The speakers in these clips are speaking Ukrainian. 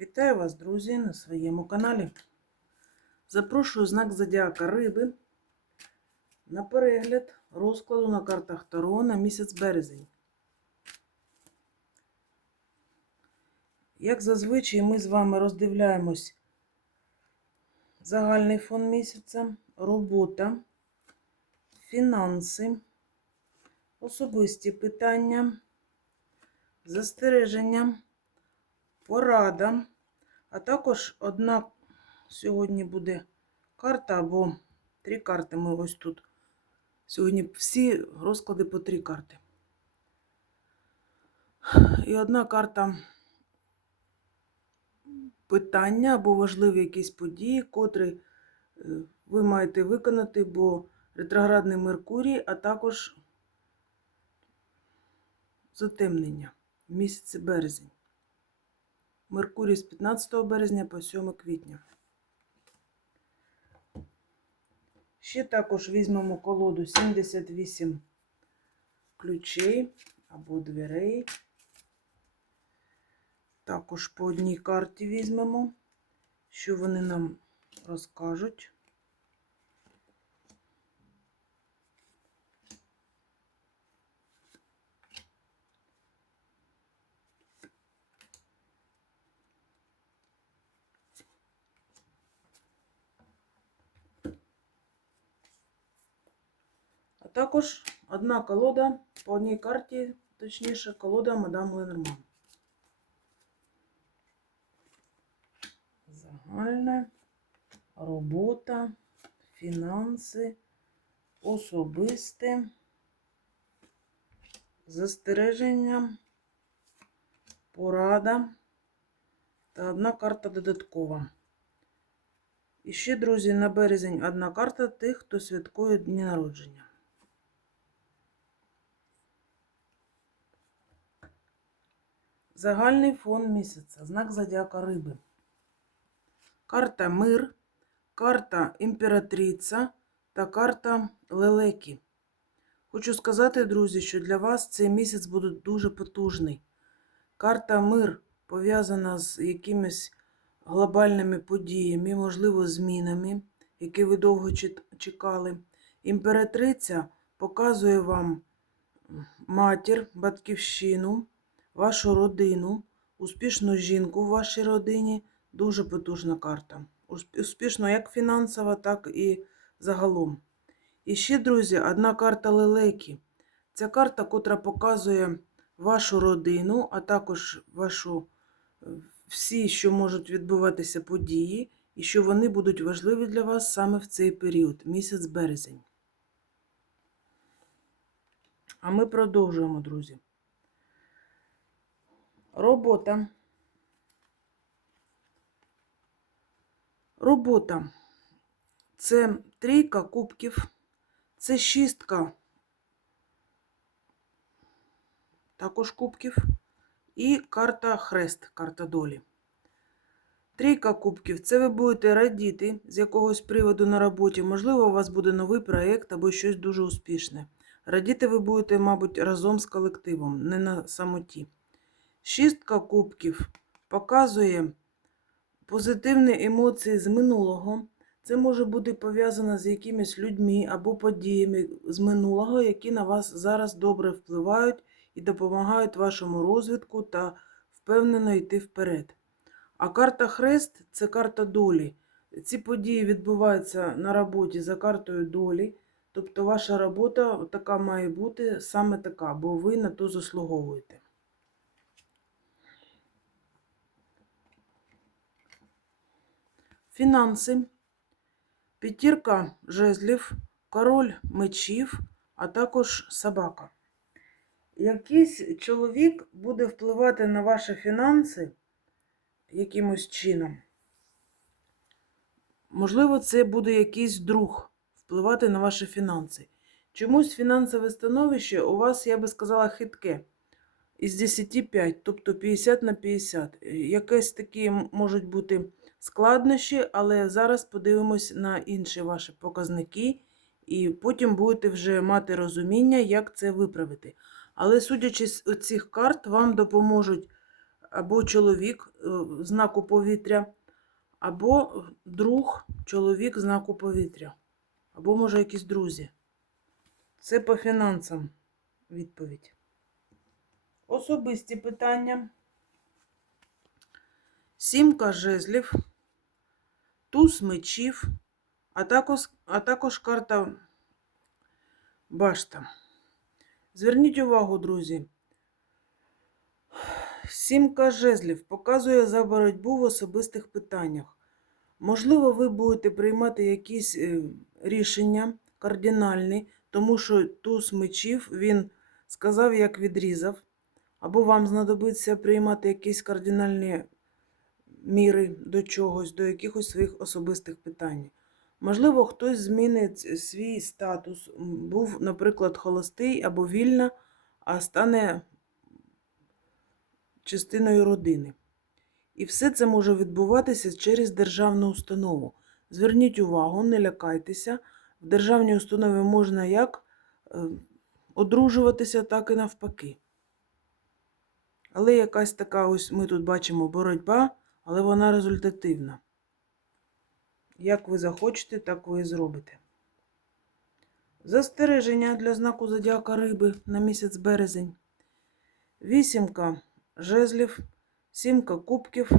Вітаю вас, друзі, на своєму каналі. Запрошую знак Зодіака Риби на перегляд розкладу на картах Таро на місяць березень. Як зазвичай, ми з вами роздивляємось загальний фон місяця, робота, фінанси, особисті питання, застереження порада, а також одна сьогодні буде карта або три карти. Ми ось тут. Сьогодні всі розклади по три карти. І одна карта питання або важливі якісь події, котрі е, ви маєте виконати, бо ретроградний Меркурій, а також затемнення в місяці березень. Меркурій з 15 березня по 7 квітня. Ще також візьмемо колоду 78 ключей або дверей. Також по одній карті візьмемо, що вони нам розкажуть. А також одна колода по одній карті, точніше, колода мадам Ленорман. Загальна робота, фінанси, особисте, застереження, порада та одна карта додаткова. І ще, друзі, на березень одна карта тих, хто святкує дні народження. Загальний фон місяця. Знак зодіака риби. Карта Мир, карта Імператриця та карта Лелеки. Хочу сказати, друзі, що для вас цей місяць буде дуже потужний. Карта Мир пов'язана з якимись глобальними подіями, можливо, змінами, які ви довго чекали. Імператриця показує вам матір, батьківщину, вашу родину, успішну жінку в вашій родині. Дуже потужна карта. Успішно як фінансово, так і загалом. І ще, друзі, одна карта лелеки. Ця карта, котра показує вашу родину, а також вашу е, всі, що можуть відбуватися події, і що вони будуть важливі для вас саме в цей період, місяць березень. А ми продовжуємо, друзі. Робота. Робота. Це трійка кубків, це шістка також кубків і карта хрест, карта долі. Трійка кубків це ви будете радіти з якогось приводу на роботі. Можливо, у вас буде новий проєкт або щось дуже успішне. Радіти ви будете, мабуть, разом з колективом, не на самоті. Шістка кубків показує позитивні емоції з минулого. Це може бути пов'язано з якимись людьми або подіями з минулого, які на вас зараз добре впливають і допомагають вашому розвитку та впевнено йти вперед. А карта Хрест це карта долі. Ці події відбуваються на роботі за картою долі. Тобто ваша робота така має бути саме така, бо ви на то заслуговуєте. Фінанси. П'ятірка жезлів, король мечів, а також собака. Якийсь чоловік буде впливати на ваші фінанси якимось чином. Можливо, це буде якийсь друг впливати на ваші фінанси. Чомусь фінансове становище у вас, я би сказала, хитке. Із 10 5, тобто 50 на 50. Якесь такі м- можуть бути складнощі, але зараз подивимось на інші ваші показники, і потім будете вже мати розуміння, як це виправити. Але судячи з цих карт, вам допоможуть або чоловік е, знаку повітря, або друг, чоловік знаку повітря, або, може, якісь друзі. Це по фінансам відповідь. Особисті питання. Сімка жезлів, туз мечів, а також, а також карта башта. Зверніть увагу, друзі. Сімка жезлів показує за боротьбу в особистих питаннях. Можливо, ви будете приймати якісь е, рішення кардинальні, тому що туз мечів він сказав, як відрізав, або вам знадобиться приймати якісь кардинальні міри до чогось, до якихось своїх особистих питань. Можливо, хтось змінить свій статус, був, наприклад, холостий або вільна, а стане частиною родини. І все це може відбуватися через державну установу. Зверніть увагу, не лякайтеся. В державній установі можна як е, одружуватися, так і навпаки. Але якась така ось ми тут бачимо боротьба, але вона результативна. Як ви захочете, так ви і зробите. Застереження для знаку зодіака риби на місяць березень. Вісімка жезлів, сімка кубків,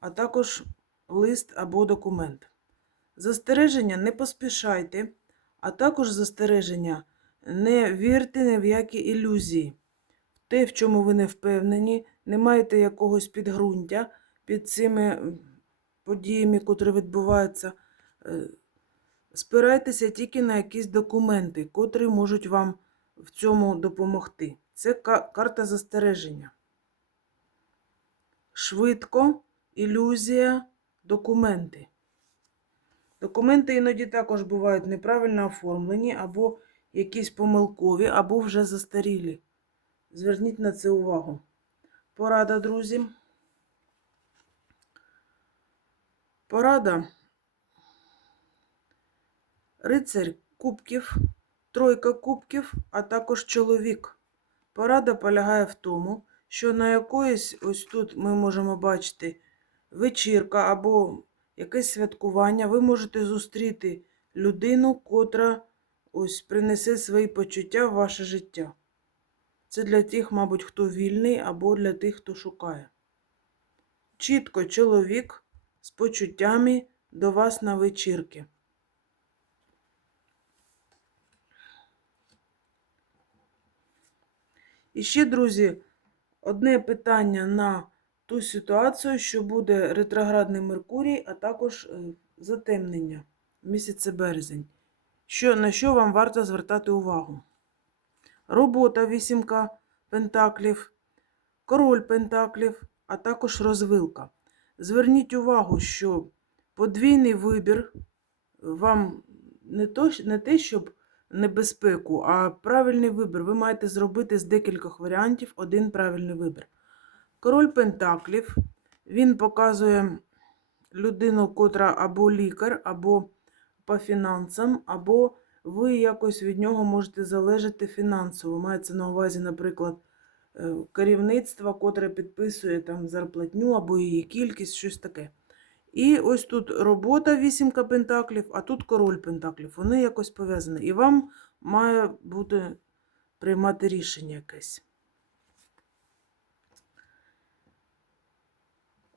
а також лист або документ. Застереження не поспішайте, а також застереження не вірте ні в які ілюзії. Те, в чому ви не впевнені, не маєте якогось підґрунтя під цими подіями, котрі відбуваються. е, Спирайтеся тільки на якісь документи, котрі можуть вам в цьому допомогти. Це карта застереження. Швидко, ілюзія, документи. Документи іноді також бувають неправильно оформлені, або якісь помилкові, або вже застарілі. Зверніть на це увагу. Порада, друзі. Порада. Рицарь кубків, тройка кубків, а також чоловік. Порада полягає в тому, що на якоїсь, ось тут ми можемо бачити вечірка або якесь святкування, ви можете зустріти людину, котра ось принесе свої почуття в ваше життя. Це для тих, мабуть, хто вільний, або для тих, хто шукає. Чітко чоловік з почуттями до вас на вечірки. І ще, друзі, одне питання на ту ситуацію, що буде ретроградний Меркурій, а також е, затемнення в місяці березень. Що, на що вам варто звертати увагу? Робота вісімка пентаклів, король пентаклів, а також розвилка. Зверніть увагу, що подвійний вибір вам не, то, не те, щоб небезпеку, а правильний вибір. Ви маєте зробити з декількох варіантів один правильний вибір. Король Пентаклів, він показує людину, котра або лікар, або по фінансам, або ви якось від нього можете залежати фінансово. Мається на увазі, наприклад, е, керівництво, котре підписує там зарплатню або її кількість, щось таке. І ось тут робота вісімка пентаклів, а тут король пентаклів. Вони якось пов'язані. І вам має бути приймати рішення якесь.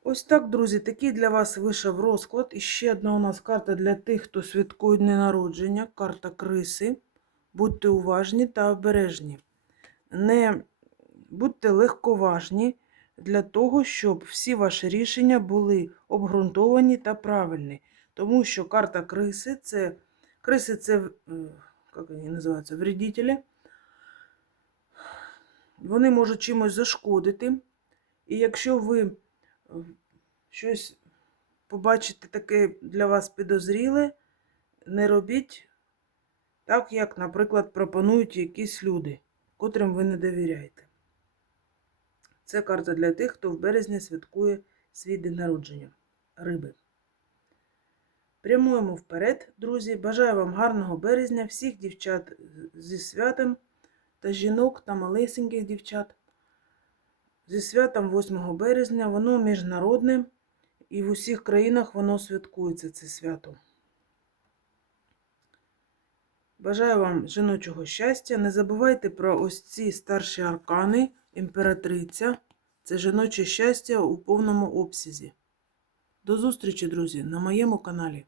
Ось так, друзі, такий для вас вийшов розклад. І ще одна у нас карта для тих, хто святкує дні народження. Карта криси. Будьте уважні та обережні. Не будьте легковажні для того, щоб всі ваші рішення були обґрунтовані та правильні. Тому що карта криси це криси це, е, як вони називаються, вредителі. Вони можуть чимось зашкодити. І якщо ви е, щось побачите таке для вас підозріле, не робіть так, як, наприклад, пропонують якісь люди, котрим ви не довіряєте. Це карта для тих, хто в березні святкує свій день народження риби. Прямуємо вперед, друзі. Бажаю вам гарного березня, всіх дівчат зі святом та жінок та малесеньких дівчат Зі святом 8 березня, воно міжнародне, і в усіх країнах воно святкується це свято. Бажаю вам жіночого щастя. Не забувайте про ось ці старші аркани, імператриця. Це жіноче щастя у повному обсязі. До зустрічі, друзі, на моєму каналі.